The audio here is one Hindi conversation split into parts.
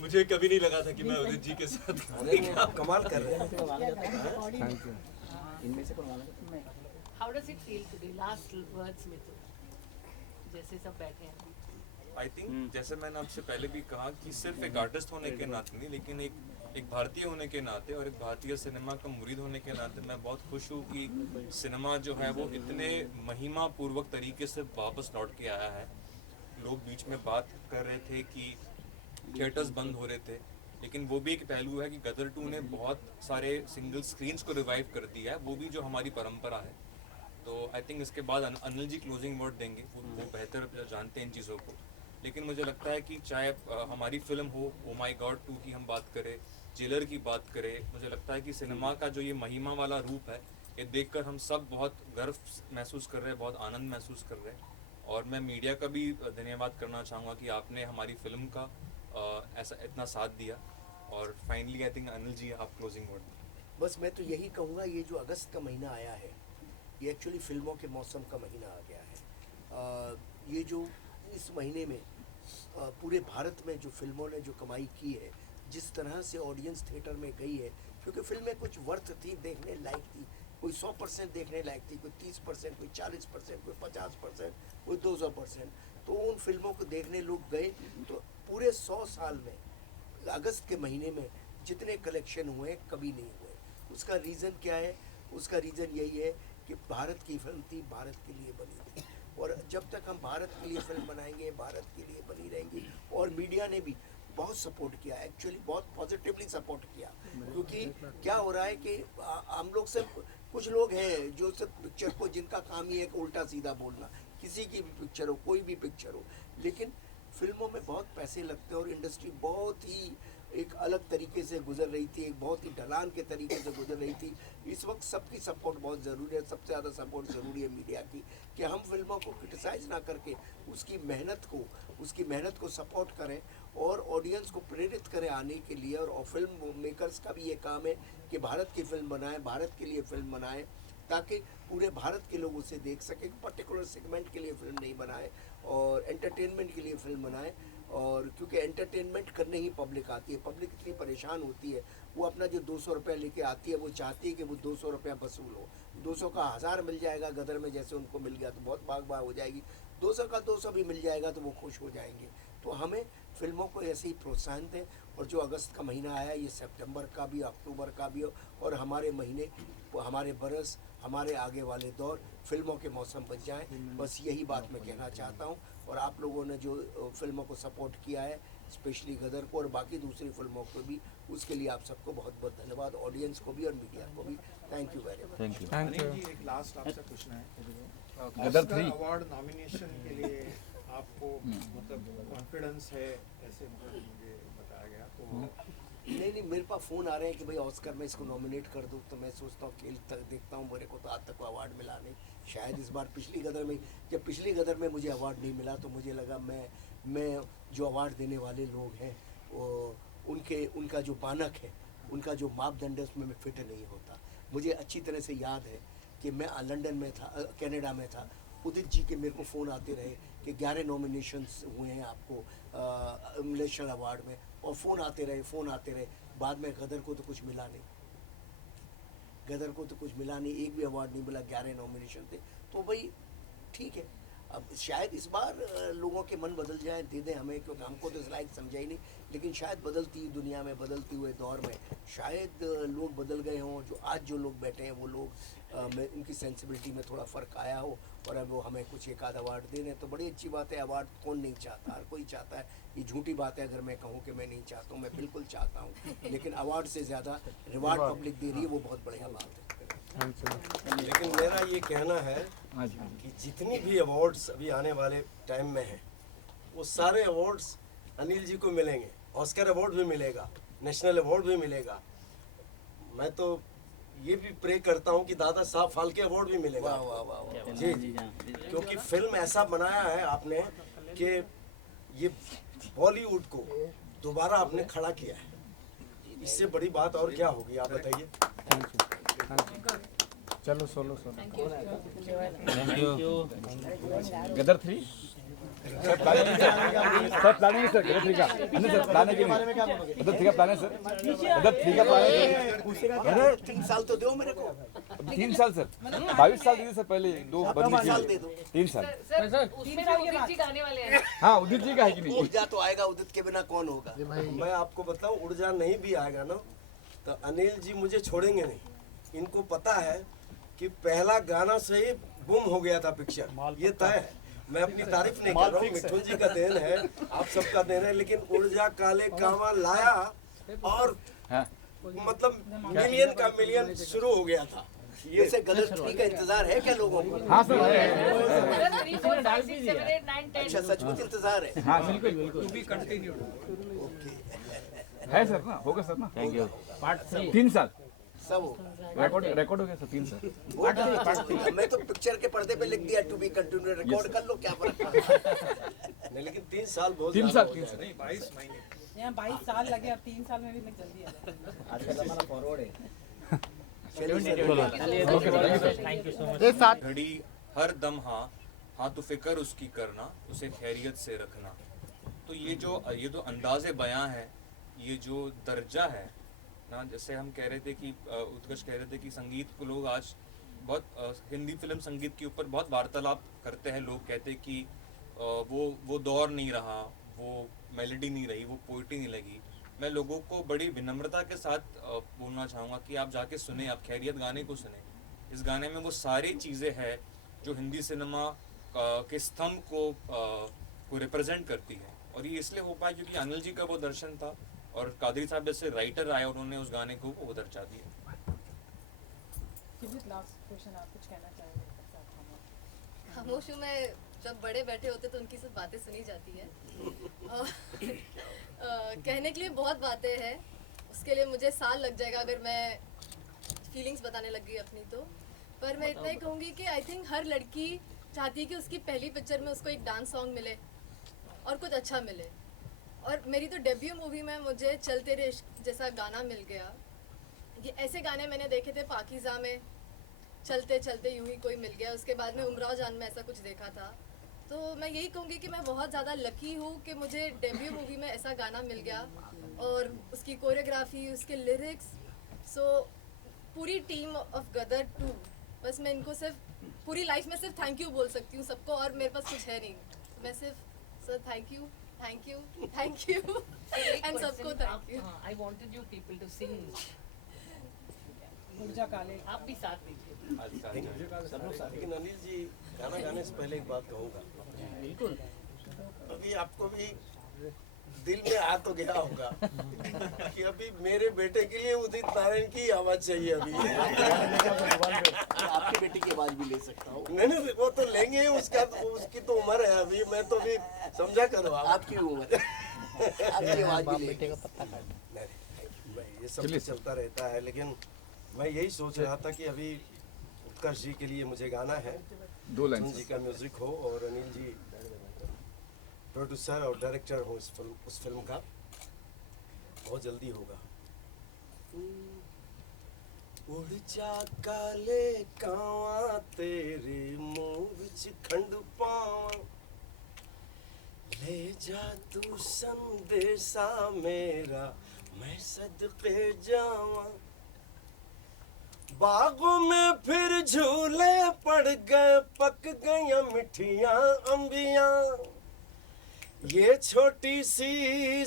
मुझे कभी नहीं लगा था कि मैं उदित जी के साथ आप कमाल कर रहे हैं। How does it feel today? Last words में तो जैसे सब बैठे हैं। आई थिंक जैसे मैंने आपसे पहले भी कहा कि सिर्फ एक आर्टिस्ट होने के नाते नहीं, लेकिन एक भारतीय होने के नाते और एक भारतीय सिनेमा का मुरीद होने के नाते मैं बहुत खुश हूँ कि सिनेमा जो है वो इतने महिमा पूर्वक तरीके से वापस लौट के आया है। लोग बीच में बात कर रहे थे कि थिएटर्स बंद हो रहे थे, लेकिन वो भी एक पहलू है कि गदर 2 ने बहुत सारे सिंगल स्क्रीन्स को रिवाइव कर दिया है, वो भी जो हमारी परंपरा है। तो आई थिंक इसके बाद अनिल जी क्लोजिंग वर्ड देंगे, वो बेहतर जानते हैं इन चीज़ों को। लेकिन मुझे लगता है कि चाहे हमारी फिल्म हो ओ माई गॉड 2 की हम बात करें, जेलर की बात करें, मुझे लगता है कि सिनेमा का जो ये महिमा वाला रूप है, ये देखकर हम सब बहुत गर्व महसूस कर रहे हैं, बहुत आनंद महसूस कर रहे हैं। और मैं मीडिया का भी धन्यवाद करना चाहूँगा कि आपने हमारी फिल्म का ऐसा इतना साथ दिया। और finally I think Anil ji आप क्लोजिंग वर्ड। बस मैं तो यही कहूँगा, ये जो अगस्त का महीना आया है ये एक्चुअली फिल्मों के मौसम का महीना आ गया है। ये जो इस महीने में पूरे भारत में जो फिल्मों ने जो कमाई की है, जिस तरह से ऑडियंस थिएटर में गई है, क्योंकि फिल्में कुछ वर्थ थी, देखने लायक थी, कोई 100% देखने लायक थी, कोई 30%, कोई 40%, कोई 50%, कोई 200%। तो उन फिल्मों को देखने लोग गए। तो पूरे 100 साल में अगस्त के महीने में जितने कलेक्शन हुए कभी नहीं हुए। उसका रीज़न क्या है? उसका रीज़न यही है कि भारत की फिल्म थी, भारत के लिए बनी थी। और जब तक हम भारत के लिए फिल्म बनाएंगे, भारत के लिए बनी रहेंगी। और मीडिया ने भी बहुत सपोर्ट किया, एक्चुअली बहुत पॉजिटिवली सपोर्ट किया। क्योंकि क्या हो रहा है कि हम लोग से कुछ लोग हैं जो सिर्फ पिक्चर को, जिनका काम ही है उल्टा सीधा बोलना, किसी की भी पिक्चर हो, कोई भी पिक्चर हो। लेकिन फिल्मों में बहुत पैसे लगते हैं और इंडस्ट्री बहुत ही एक अलग तरीके से गुजर रही थी, एक बहुत ही ढलान के तरीके से गुजर रही थी। इस वक्त सबकी सपोर्ट बहुत ज़रूरी है। सबसे ज़्यादा सपोर्ट ज़रूरी है मीडिया की, कि हम फिल्मों को क्रिटिसाइज़ ना करके उसकी मेहनत को सपोर्ट करें और ऑडियंस को प्रेरित करें आने के लिए। और फिल्म मेकर्स का भी ये काम है कि भारत की फिल्म बनाएं, भारत के लिए फिल्म बनाएं, ताकि पूरे भारत के लोग उसे देख सकें। पर्टिकुलर सेगमेंट के लिए फिल्म नहीं बनाए और एंटरटेनमेंट के लिए फिल्म बनाए। और क्योंकि एंटरटेनमेंट करने ही पब्लिक आती है, पब्लिक इतनी परेशान होती है, वो अपना जो 200 रुपये लेके आती है, वो चाहती है कि वो 200 रुपया वसूल हो। 200 का 1000 मिल जाएगा गदर में, जैसे उनको मिल गया तो बहुत भाग हो जाएगी। 200 का 200 भी मिल जाएगा तो वो खुश हो जाएंगे। तो हमें फिल्मों को ऐसे ही प्रोत्साहन दें। और जो अगस्त का महीना आया, ये सितंबर का भी, अक्टूबर का भी हो, और हमारे महीने, हमारे बरस, हमारे आगे वाले दौर फिल्मों के मौसम बन जाएं। बस यही बात मैं कहना चाहता हूं। और आप लोगों ने जो फिल्मों को सपोर्ट किया है, स्पेशली गदर को और बाकी दूसरी फिल्मों को भी, उसके लिए आप सबको बहुत बहुत धन्यवाद, ऑडियंस को भी और मीडिया को भी। Thank you very much. Thank you. एक लास्ट आपसे पूछना है, गदर 3 अवार्ड नॉमिनेशन के लिए आपको मतलब कॉन्फिडेंस है, ऐसे मतलब मुझे बताया गया। तो नहीं, मेरे पास फ़ोन आ रहे हैं कि भाई ऑस्कर में इसको नॉमिनेट कर दूँ। तो मैं सोचता हूँ, खेल तक देखता हूँ, मेरे को तो आज तक अवार्ड मिला नहीं। शायद इस बार पिछली गदर में मुझे अवार्ड नहीं मिला, तो मुझे लगा मैं जो अवार्ड देने वाले लोग हैं वो उनका जो मानक है, उनका जो मापदंड है, उसमें मैं फिट नहीं होता। मुझे अच्छी तरह से याद है कि मैं लंदन में था, कनाडा में था, उदित जी के मेरे को फ़ोन आते रहे कि 11 नॉमिनेशंस हुए हैं आपको नेशनल अवार्ड में, और फ़ोन आते रहे। बाद में गदर को तो कुछ मिला नहीं, एक भी अवार्ड नहीं मिला, 11 नॉमिनेशन थे। तो भाई ठीक है, अब शायद इस बार लोगों के मन बदल जाए, दे दें हमें, क्योंकि हमको तो इस लायक समझा ही नहीं, लेकिन शायद बदलती दुनिया में, बदलते हुए दौर में शायद लोग बदल गए हों। जो आज जो लोग बैठे हैं वो लोग में उनकी सेंसिबिलिटी में थोड़ा फ़र्क आया हो, और अब वो हमें कुछ एक आध अवार्ड दे रहे हैं, तो बड़ी अच्छी बात है। अवार्ड कौन नहीं चाहता, हर कोई चाहता है। ये झूठी बात है अगर मैं कहूँ कि मैं नहीं चाहता हूँ, मैं बिल्कुल चाहता हूँ, लेकिन अवार्ड से ज़्यादा रिवार्ड पब्लिक दे रही है, वो बहुत बढ़िया बात है। लेकिन मेरा ये कहना है कि जितनी भी अवार्ड्स अभी आने वाले टाइम में हैं, वो सारे अवार्ड्स अनिल जी को मिलेंगे। ऑस्कर अवार्ड भी मिलेगा, नेशनल अवार्ड भी मिलेगा। मैं तो ये भी प्रे करता हूँ कि दादा साहब फाल्के अवार्ड भी मिलेगा। वाह वाह वाह वाह। जी जी, क्योंकि फिल्म ऐसा बनाया है आपने कि ये बॉलीवुड को दोबारा आपने खड़ा किया है। इससे बड़ी बात और क्या होगी, आप बताइए। चलो सोलो Thank you. Thank you. Gadar 3 sir planning है सर, गदर 3 का अन्य सर प्लान है कि नहीं? गदर 3 का प्लान है सर, गदर 3 का प्लान है। अरे 3 साल तो दो मेरे को। 3 साल सर, 22 साल दीजिए सर, पहले 2 बंद 3 साल दे दो। 3 साल। सर उसमें भी उदित जी गाने वाले हैं। हाँ उदित जी का है कि नहीं? ऊर्जा तो आएगा, उदित के बिना कौन होगा। मैं आपको बताऊं, ऊर्जा नहीं भी आएगा ना, तो अनिल जी मुझे छोड़ेंगे नहीं। इनको पता है कि पहला गाना से ही बूम हो गया था पिक्चर, ये तय है। मैं अपनी तारीफ नहीं कर रहा हूँ, मिठुन जी का देन है, आप सबका देन है, लेकिन ऊर्जा काले कामा लाया और हाँ मतलब मिलियन का मिलियन शुरू हो गया था। ये वैसे गलत 3 का इंतजार है क्या लोगों को? हाँ सर है। सर 3 4 5 6 7 8 9 10। अच्छा, सचमुच इंतजार है। हाँ बिल्कुल है सर ना, होगा सर ना। Thank you. पार्ट 3 साल सब होगा। रिकॉर्ड हो गया सर 3 साल। होगा। मैं तो पिक्चर के पर्दे पे लिख दिया टू बी कंटिन्यू, रिकॉर्ड कर लो, क्या फर्क पड़ता है। नहीं, लेकिन 3 साल बहुत 3 ज्यादा साल हो 3 गया। साल। नहीं 22 महीने। यहाँ 22 साल लगे, अब 3 साल में भी लग जल्दी आ घड़ी हर दम हाँ तो फिक्र उसकी करना, उसे खैरियत से रखना। तो ये जो अंदाज़े बयां है, ये जो दर्जा है ना, जैसे हम कह रहे थे कि उत्कर्ष कह रहे थे कि संगीत को लोग आज बहुत हिंदी फिल्म संगीत के ऊपर बहुत वार्तालाप करते हैं। लोग कहते हैं कि वो दौर नहीं रहा, वो मेलोडी नहीं रही, वो पोइट्री नहीं लगी। मैं लोगों को बड़ी विनम्रता के साथ बोलना चाहूँगा कि आप जाके सुने, आप खैरियत गाने को सुने। इस गाने में वो सारी चीज़ें हैं जो हिंदी सिनेमा के स्तंभ को रिप्रेजेंट करती है। और ये इसलिए हो पाया क्योंकि अनिल जी का वो दर्शन था और कादरी साहब जैसे राइटर आए, उन्होंने उस गाने को वो दर्शा दिया। लास्ट क्वेश्चन, आप कुछ कहना चाहेंगे? खामोश हूँ मैं, जब बड़े बैठे होते तो उनकी सब बातें सुनी जाती है। कहने के लिए बहुत बातें हैं, उसके लिए मुझे साल लग जाएगा अगर मैं फीलिंग्स बताने लग गई अपनी तो। पर मैं इतना ही कहूँगी कि आई थिंक हर लड़की चाहती है कि उसकी पहली पिक्चर में उसको एक डांस सॉन्ग मिले और कुछ अच्छा मिले। और मेरी तो डेब्यू मूवी में मुझे चल तेरे इश्क जैसा गाना मिल गया। ये ऐसे गाने मैंने देखे थे पाकीज़ा में, चलते चलते यूं ही कोई मिल गया। उसके बाद में उमराव जान में ऐसा कुछ देखा था। तो मैं यही कहूँगी कि मैं बहुत ज़्यादा लकी हूँ कि मुझे डेब्यू मूवी में ऐसा गाना मिल गया, और उसकी कोरियोग्राफी, उसके लिरिक्स। सो पूरी टीम ऑफ गदर 2, बस मैं इनको सिर्फ पूरी लाइफ में सिर्फ थैंक यू बोल सकती हूँ सबको, और मेरे पास कुछ है नहीं। मैं सिर्फ सर थैंक यू एंड सबको thank you. I wanted you people to sing. Urja Kale, आप भी साथ दीजिए। लेकिन अनिल जी, गाना गाने से पहले एक बात कहूँगा। बिल्कुल। अभी आपको भी दिल में आ तो गया होगा कि अभी मेरे बेटे के लिए उदित नारायण की आवाज चाहिए। अभी आपके बेटे की आवाज भी ले सकता हूँ। नहीं, वो तो लेंगे ही, उसकी तो उम्र है अभी। मैं तो भी समझा करो आपकी उम्र है, आपकी आवाज भी ले। ये सब तो चलता रहता है, लेकिन मैं यही सोच रहा था कि अभी उत्कर्ष जी के लिए मुझे गाना है, 2 लाइन मिठुन जी का म्यूजिक हो और अनिल जी प्रोड्यूसर और डायरेक्टर हो उस फिल्म का। बहुत जल्दी होगा। उड़ जा काले कावां तेरे मुंह विच खंड पावां ले जा तू संदेशा मेरा मैं सदके जावां बागों में फिर झूले पड़ गए पक गई मिठियां अंबियां ये छोटी सी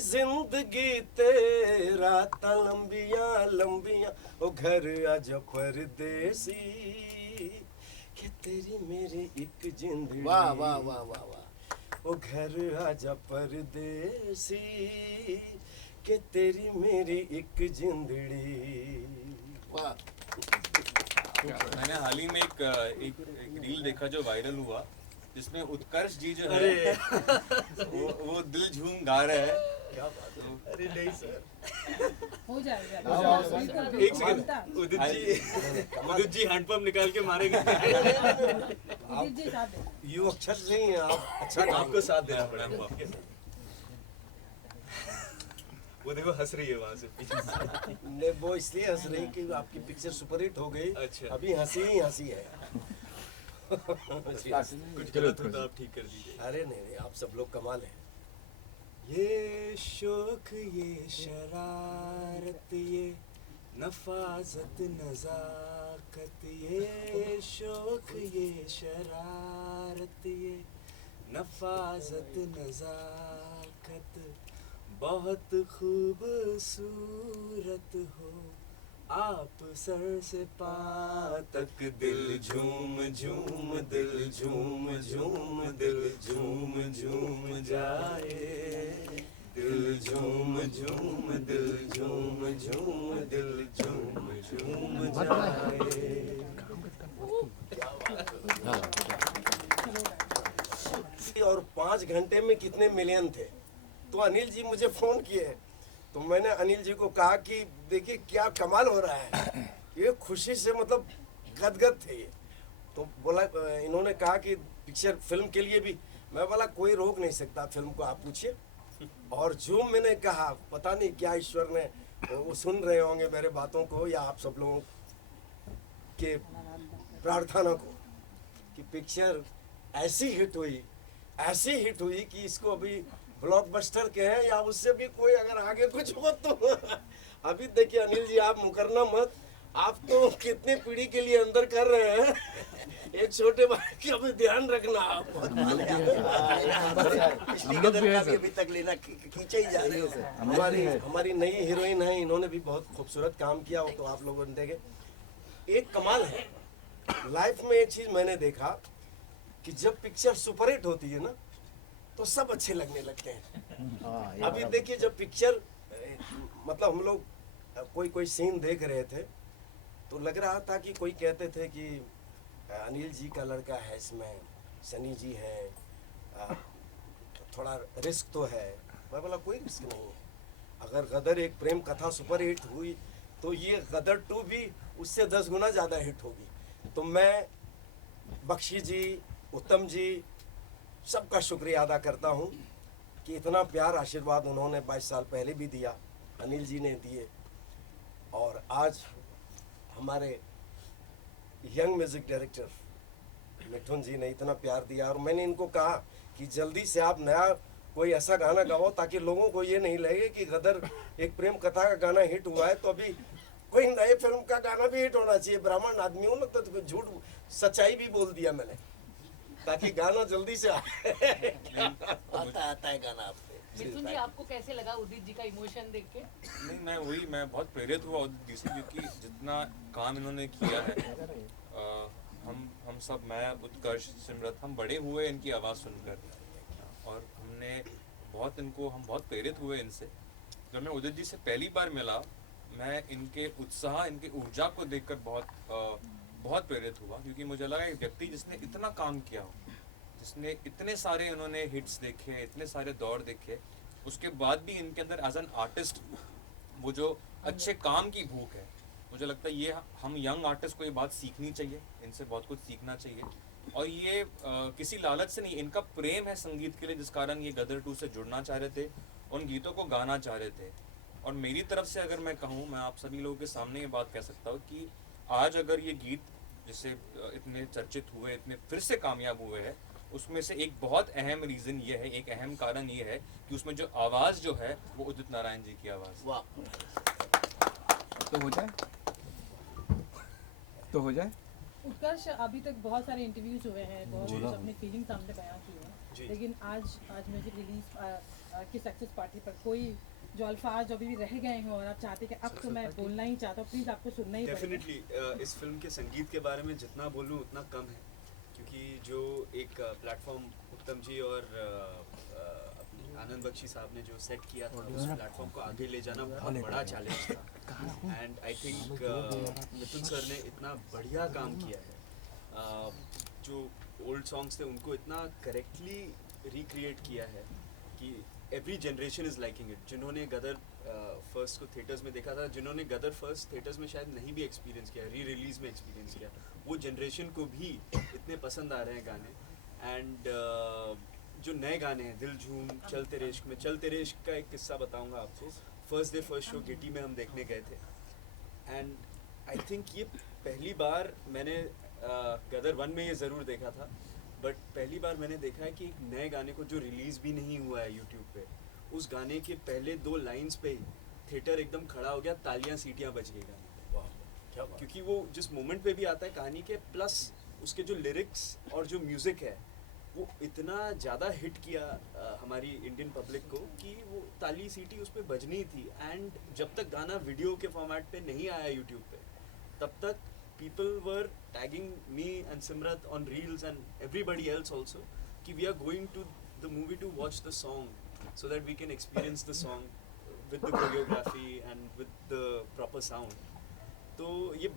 जिंदगी तेरा लंबियां लंबियां ओ घर आजा परदेसी कि तेरी मेरी एक जिंदगी वाह वाह वाह वाह वाह। ओ घर आजा परदेसी कि तेरी मेरी एक जिंदड़ी वाह। मैंने हाल ही में एक रील देखा जो वायरल हुआ, जिसमें उत्कर्ष जी जो है वो दिल झूम गा रहे हैं। क्या बात है। अरे नहीं सर, हो जाएगा। एक सेकंड, उदित जी हैंडपंप निकाल के मारेंगे। उदित जी साथ देना। यू अक्षर नहीं है आप, अच्छा आपको साथ देना पड़ेगा आपके साथ। वो देखो हंस रही है वहां से पीछे। ने वो इसलिए हंस रही कि आपकी पिक्चर सुपरहिट हो गई। अच्छा। अभी हंसी ही हंसी है। कुछ गलत हो तो आप ठीक कर दीजिए। अरे नहीं नहीं, आप सब लोग कमाल हैं। ये शौक ये शरारत ये नफाजत नजाकत, ये शौक ये शरारत ये नफाजत नजाकत, बहुत खूबसूरत हो आप सर से पा तक, दिल झूम झूम दिल झूम झूम दिल झूम झूम जाए, दिल झूम झूम दिल झूम झूम दिल झूम झूम जाए। और 5 घंटे में कितने मिलियन थे। तो अनिल जी मुझे फोन किए, तो मैंने अनिल जी को कहा कि देखिए क्या कमाल हो रहा है, ये खुशी से मतलब गदगद थे ये। तो बोला, इन्होंने कहा कि पिक्चर फिल्म के लिए भी, मैं बोला कोई रोक नहीं सकता फिल्म को, आप पूछिए। और जो मैंने कहा, पता नहीं क्या ईश्वर ने, वो सुन रहे होंगे मेरे बातों को या आप सब लोगों के प्रार्थना को, कि पिक्चर ऐसी हिट हुई कि इसको अभी ब्लॉकबस्टर के हैं या उससे भी कोई अगर आगे कुछ हो तो अभी देखिए अनिल जी, आप मुकरना मत, आप तो कितनी पीढ़ी के लिए अंदर कर रहे हैं। एक छोटे भाई का भी ध्यान रखना आप। अभी तक लेना खींचे ही जा रहे हो। हमारी नई हीरोइन है, इन्होंने भी बहुत खूबसूरत काम किया हो, तो आप लोगों ने देखे। एक कमाल है लाइफ में, एक चीज मैंने देखा कि जब पिक्चर सुपरहिट होती है ना तो सब अच्छे लगने लगते हैं। अभी देखिए जब पिक्चर मतलब हम लोग कोई सीन देख रहे थे तो लग रहा था कि कोई कहते थे कि अनिल जी का लड़का है इसमें, सनी जी हैं, थोड़ा रिस्क तो है। मैं बोला कोई रिस्क नहीं है, अगर गदर एक प्रेम कथा सुपरहिट हुई तो ये गदर 2 भी उससे 10 गुना ज़्यादा हिट होगी। तो मैं बख्शी जी, उत्तम जी, सबका शुक्रिया अदा करता हूँ कि इतना प्यार आशीर्वाद उन्होंने 22 साल पहले भी दिया, अनिल जी ने दिए, और आज हमारे यंग म्यूजिक डायरेक्टर मिठुन जी ने इतना प्यार दिया। और मैंने इनको कहा कि जल्दी से आप नया कोई ऐसा गाना गाओ ताकि लोगों को ये नहीं लगे कि गदर एक प्रेम कथा का गाना हिट हुआ है तो अभी कोई नए फिल्म का गाना भी हिट होना चाहिए। ब्राह्मण आदमी हूँ ना, तो झूठ सच्चाई भी बोल दिया मैंने ताकि गाना जल्दी से आए। आता है गाना आपसे। मिथुन जी, आपको कैसे लगा उदित जी का इमोशन देख के? नहीं, मैं बहुत प्रेरित हुआ उदित जी से, क्योंकि जितना काम इन्होंने किया है, हम सब, मैं, उत्कर्ष, सिमरत, हम बड़े हुए इनकी आवाज़ सुनकर, और हम बहुत प्रेरित हुए इनसे। जब मैं उदित जी से पहली बार मिला, मैं इनके उत्साह, इनकी ऊर्जा को देखकर बहुत प्रेरित हुआ, क्योंकि मुझे लगा एक व्यक्ति जिसने इतना काम किया हो, जिसने इतने सारे इन्होंने हिट्स देखे, इतने सारे दौर देखे, उसके बाद भी इनके अंदर एज एन आर्टिस्ट वो जो अच्छे काम की भूख है, मुझे लगता है ये हम यंग आर्टिस्ट को ये बात सीखनी चाहिए, इनसे बहुत कुछ सीखना चाहिए। और ये किसी लालच से नहीं, इनका प्रेम है संगीत के लिए, जिस कारण ये गदर 2 से जुड़ना चाह रहे थे, उन गीतों को गाना चाह रहे थे। और मेरी तरफ से अगर मैं कहूँ, मैं आप सभी लोगों के सामने ये बात कह सकता हूँ कि आज अगर ये गीत जैसे इतने चर्चित हुए, इतने फिर से कामयाब हुए हैं, उसमें से एक बहुत अहम रीज़न ये है, एक अहम कारण ये है कि उसमें जो आवाज़ जो है वो उदित नारायण जी की आवाज़। वाह। तो हो जाए, तो हो जाए। उत्कर्ष अभी तक बहुत सारे इंटरव्यूज हुए हैं, बहुत कुछ अपनी फीलिंग सामने बयां की है, लेकिन आज म्यूजिक रिलीज की सक्सेस पार्टी पर कोई जो अल्फाज जो अभी भी रह गए हों और आप चाहते कि अब तो मैं बोलना ही चाहता हूँ, प्लीज़ आपको सुनना ही पड़ेगा। डेफिनेटली इस फिल्म के संगीत के बारे में जितना बोलूँ उतना कम है, क्योंकि जो एक प्लेटफॉर्म उत्तम जी और आनंद बख्शी साहब ने जो सेट किया था, उस प्लेटफॉर्म को आगे ले जाना बहुत बड़ा चैलेंज था। And I think Mithun sir ने इतना बढ़िया काम किया है, जो ओल्ड सॉन्ग्स थे उनको इतना करेक्टली रिक्रिएट किया है कि every generation is liking it. जिन्होंने गदर फर्स्ट को थिएटर्स में देखा था, जिन्होंने गदर फर्स्ट थिएटर्स में शायद नहीं भी एक्सपीरियंस किया, री रिलीज में एक्सपीरियंस किया, वो जनरेशन को भी इतने पसंद आ रहे हैं गाने। एंड जो नए गाने हैं, दिल झूम, चल तेरे इश्क में, चल तेरे इश्क का एक किस्सा बताऊंगा आपको। First day first show Getty में हम देखने गए थे, एंड आई थिंक ये पहली बार मैंने गदर 1 में ये ज़रूर देखा था, बट पहली बार मैंने देखा है कि एक नए गाने को जो रिलीज़ भी नहीं हुआ है यूट्यूब पे, उस गाने के पहले 2 लाइंस पे ही थिएटर एकदम खड़ा हो गया, तालियां सीटियां बज गई गाने पे। क्या बात। क्योंकि वो जिस मोमेंट पे भी आता है कहानी के, प्लस उसके जो लिरिक्स और जो म्यूज़िक है वो इतना ज़्यादा हिट किया हमारी इंडियन पब्लिक को कि वो ताली सीटी उस पर बजनी थी। एंड जब तक गाना वीडियो के फॉर्मेट पे नहीं आया यूट्यूब पे, तब तक people were tagging me and Simrat on reels and everybody else also कि we are going to the movie to watch the song so that we can experience the song with the choreography and with the proper sound। तो ये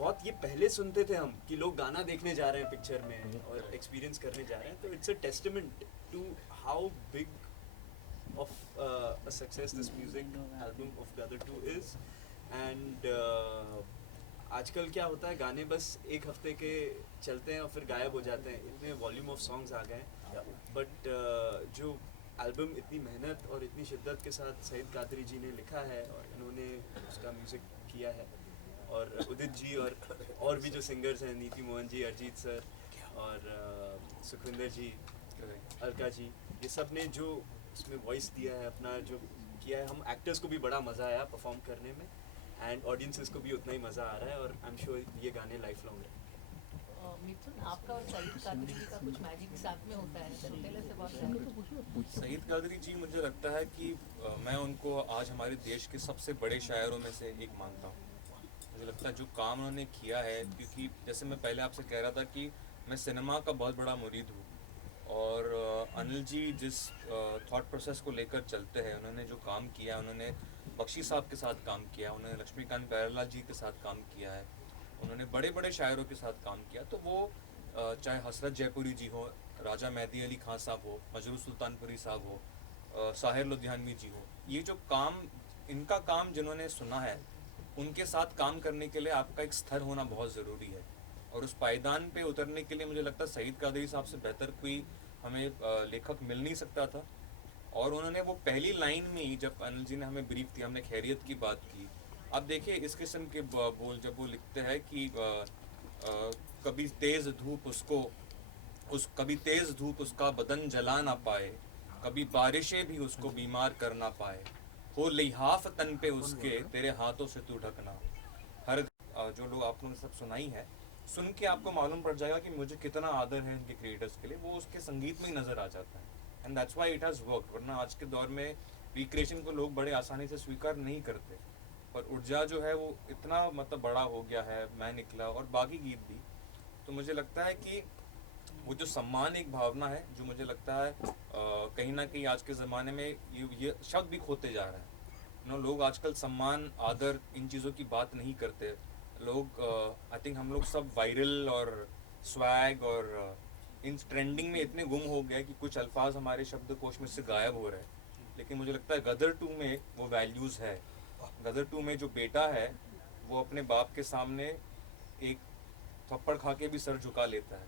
पहले सुनते थे हम कि लोग गाना देखने जा रहे हैं पिक्चर में और एक्सपीरियंस करने जा रहे हैं, तो it's a testament to how big of a success this music album of Gadar 2 is। and आजकल क्या होता है, गाने बस एक हफ्ते के चलते हैं और फिर गायब हो जाते हैं, इतने वॉल्यूम ऑफ सॉन्ग्स आ गए हैं। बट जो एल्बम इतनी मेहनत और इतनी शिद्दत के साथ सईद कादरी जी ने लिखा है और इन्होंने उसका म्यूज़िक किया है, और उदित जी और भी जो सिंगर्स हैं, नीति मोहन जी, अरिजीत सर और सुखविंदर जी, अलका जी, ये सब ने जो उसमें वॉइस दिया है, अपना जो किया है, हम एक्टर्स को भी बड़ा मज़ा आया परफॉर्म करने में, एंड ऑडियंसेस को भी उतना ही मज़ा आ रहा है, और आई एम श्योर ये गाने लाइफ लॉन्ग रहेंगे। मिथुन, आपका और सईद कादरी जी का कुछ मैजिक साथ में होता है, तो पहले से बहुत सईद कादरी जी, मुझे लगता है कि मैं उनको आज हमारे देश के सबसे बड़े शायरों में से एक मानता हूँ। मुझे लगता है जो काम उन्होंने किया है, क्योंकि जैसे मैं पहले आपसे कह रहा था कि मैं सिनेमा का बहुत बड़ा मुरीद हूँ, और अनिल जी जिस थॉट प्रोसेस को लेकर चलते हैं, उन्होंने जो काम किया, उन्होंने बख्शी साहब के साथ काम किया, उन्होंने लक्ष्मीकांत प्यारेलाल जी के साथ काम किया है, उन्होंने बड़े बड़े शायरों के साथ काम किया, तो वो चाहे हसरत जयपुरी जी हो, राजा मेहदी अली खान साहब हो, मजरू सुल्तानपुरी साहब हो, साहिर लुधियानवी जी हो, ये जो काम, इनका काम जिन्होंने सुना है, उनके साथ काम करने के लिए आपका एक स्तर होना बहुत ज़रूरी है, और उस पायदान पे उतरने के लिए मुझे लगता है सईद कादरी साहब से बेहतर कोई हमें लेखक मिल नहीं सकता था। और उन्होंने वो पहली लाइन में ही, जब अनिल जी ने हमें ब्रीफ दिया, हमने खैरियत की बात की, अब देखिए इस किस्म के बोल जब वो लिखते हैं कि कभी तेज़ धूप उसका बदन जला ना पाए, कभी बारिशें भी उसको बीमार कर ना पाए, हो लिहाफ तन पे उसके तेरे हाथों से तू ढकना। हर जो लोग आप लोगों ने सब सुनाई है, सुन के आपको मालूम पड़ जाएगा कि मुझे कितना आदर है इनके क्रिएटर्स के लिए, वो उसके संगीत में ही नज़र आ जाता है, and that's why it has worked. वरना आज के दौर में रिक्रिएशन को लोग बड़े आसानी से स्वीकार नहीं करते, पर ऊर्जा जो है वो इतना मतलब बड़ा हो गया है, मैं निकला और बाकी गीत भी, तो मुझे लगता है कि वो जो सम्मान एक भावना है, जो मुझे लगता है कहीं ना कहीं आज के ज़माने में ये शब्द भी खोते जा रहा है। लोग आजकल सम्मान, आदर, इन चीज़ों की बात नहीं करते लोग। आई थिंक हम लोग सब वायरल और स्वैग और इन ट्रेंडिंग में इतने गुम हो गए कि कुछ अल्फाज हमारे शब्दकोश में से गायब हो रहे हैं, लेकिन मुझे लगता है गदर 2 में वो वैल्यूज़ है। गदर 2 में जो बेटा है वो अपने बाप के सामने एक थप्पड़ खा के भी सर झुका लेता है,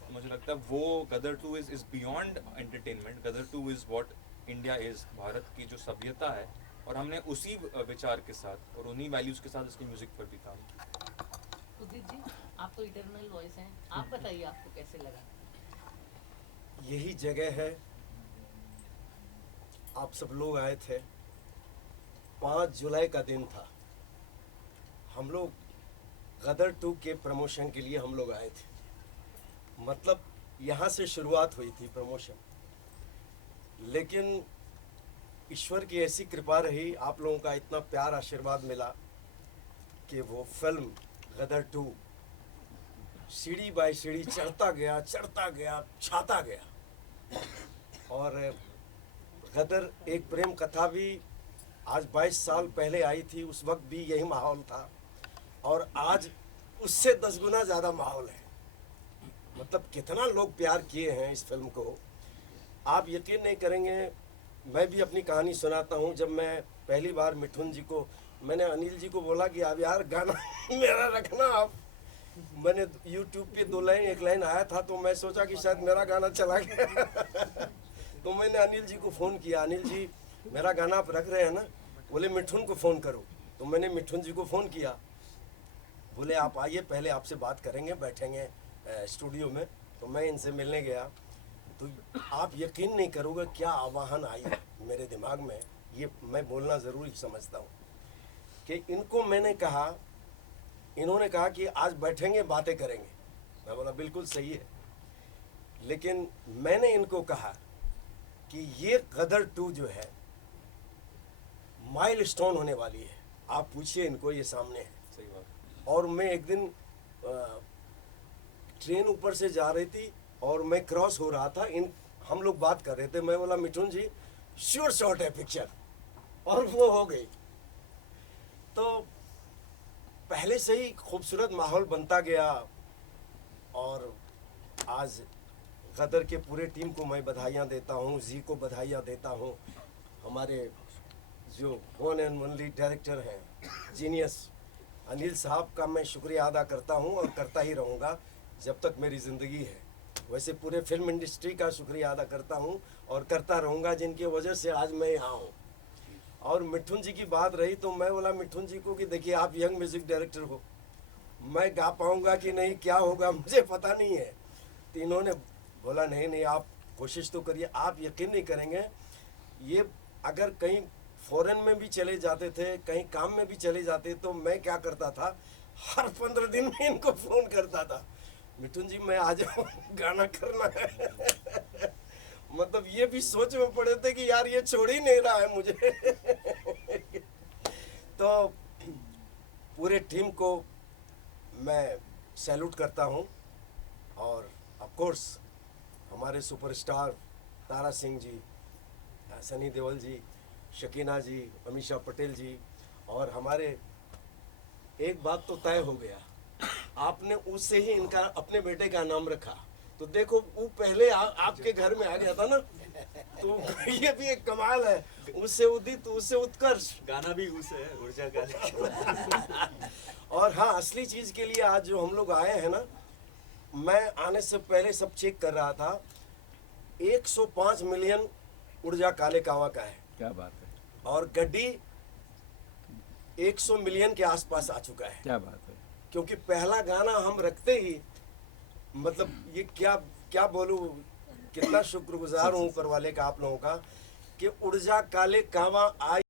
तो मुझे लगता है वो Gadar 2 is beyond entertainment. Gadar 2 is what India is, Bharat की जो सभ्यता है, और हमने उसी विचार के साथ और उन्हीं वैल्यूज़ के साथ इसके म्यूज़िक पर भी काम किया। उदित जी, आप तो इटरनल वॉइस हैं, आप बताइए आपको कैसे लगा? यही जगह है, आप सब लोग आए थे, 5 जुलाई का दिन था, हम लोग गदर 2 के प्रमोशन के लिए हम लोग आए थे, मतलब यहाँ से शुरुआत हुई थी प्रमोशन, लेकिन ईश्वर की ऐसी कृपा रही, आप लोगों का इतना प्यार आशीर्वाद मिला कि वो फिल्म गदर 2 सीढ़ी बाय सीढ़ी चढ़ता गया, छाता गया। और गदर एक प्रेम कथा भी आज 22 साल पहले आई थी, उस वक्त भी यही माहौल था, और आज उससे 10 गुना ज़्यादा माहौल है। मतलब कितना लोग प्यार किए हैं इस फिल्म को, आप यकीन नहीं करेंगे। मैं भी अपनी कहानी सुनाता हूँ। जब मैं पहली बार मिठुन जी को, मैंने अनिल जी को बोला कि अब यार गाना मेरा रखना आप, मैंने YouTube पे 2 लाइन 1 लाइन आया था, तो मैं सोचा कि शायद मेरा गाना चला गया तो मैंने अनिल जी को फ़ोन किया, अनिल जी मेरा गाना आप रख रहे हैं ना? बोले मिठुन को फ़ोन करो। तो मैंने मिठुन जी को फ़ोन किया, बोले आप आइए, पहले आपसे बात करेंगे, बैठेंगे स्टूडियो में। तो मैं इनसे मिलने गया, तो आप यकीन नहीं करोगे क्या आवाहन आई मेरे दिमाग में। ये मैं बोलना ज़रूरी समझता हूँ कि इनको मैंने कहा, इन्होंने कहा कि आज बैठेंगे बातें करेंगे। मैं बोला बिल्कुल सही है, लेकिन मैंने इनको कहा कि ये गदर 2 जो है माइलस्टोन होने वाली है। आप पूछिए इनको, ये सामने है। सही बात। और मैं एक दिन ट्रेन ऊपर से जा रही थी और मैं क्रॉस हो रहा था, हम लोग बात कर रहे थे। मैं बोला मिठुन जी श्योर शॉट है पिक्चर, और वो हो गई। तो पहले से ही खूबसूरत माहौल बनता गया, और आज गदर के पूरे टीम को मैं बधाइयाँ देता हूँ, जी को बधाइयाँ देता हूँ। हमारे जो वन एंड ओनली डायरेक्टर हैं, जीनियस अनिल साहब का मैं शुक्रिया अदा करता हूँ और करता ही रहूँगा जब तक मेरी ज़िंदगी है। वैसे पूरे फिल्म इंडस्ट्री का शुक्रिया अदा करता हूँ और करता रहूँगा, जिनकी वजह से आज मैं यहाँ हूँ। और मिठुन जी की बात रही, तो मैं बोला मिठुन जी को कि देखिए आप यंग म्यूज़िक डायरेक्टर हो, मैं गा पाऊँगा कि नहीं, क्या होगा मुझे पता नहीं है। तो इन्होंने बोला नहीं आप कोशिश तो करिए। आप यकीन नहीं करेंगे, ये अगर कहीं फॉरेन में भी चले जाते थे, कहीं काम में भी चले जाते, तो मैं क्या करता था, हर 15 दिन में इनको फ़ोन करता था, मिठुन जी मैं आ जाऊँ, गाना करना है मतलब ये भी सोच में पड़े थे कि यार ये छोड़ ही नहीं रहा है मुझे तो पूरे टीम को मैं सैल्यूट करता हूँ, और ऑफ कोर्स हमारे सुपरस्टार तारा सिंह जी, सनी देओल जी, शकीना जी, अमीषा पटेल जी, और हमारे एक बात तो तय हो गया, आपने उससे ही इनका अपने बेटे का नाम रखा। तो देखो वो पहले आपके घर में आ गया था ना, तो ये भी एक कमाल है। उससे उदित, उससे उत्कर्ष, गाना भी उस है ऊर्जा का और हाँ, असली चीज़ के लिए आज जो हम लोग आए हैं ना, मैं आने से पहले सब चेक कर रहा था, 105 मिलियन ऊर्जा काले कावा का है। क्या बात है। और गड्डी 100 मिलियन के आसपास आ चुका है। क्या बात है। क्योंकि पहला गाना हम रखते ही, मतलब ये क्या बोलूं, कितना शुक्रगुजार हूँ ऊपर वाले का, आप लोगों का, कि ऊर्जा काले कावा आई।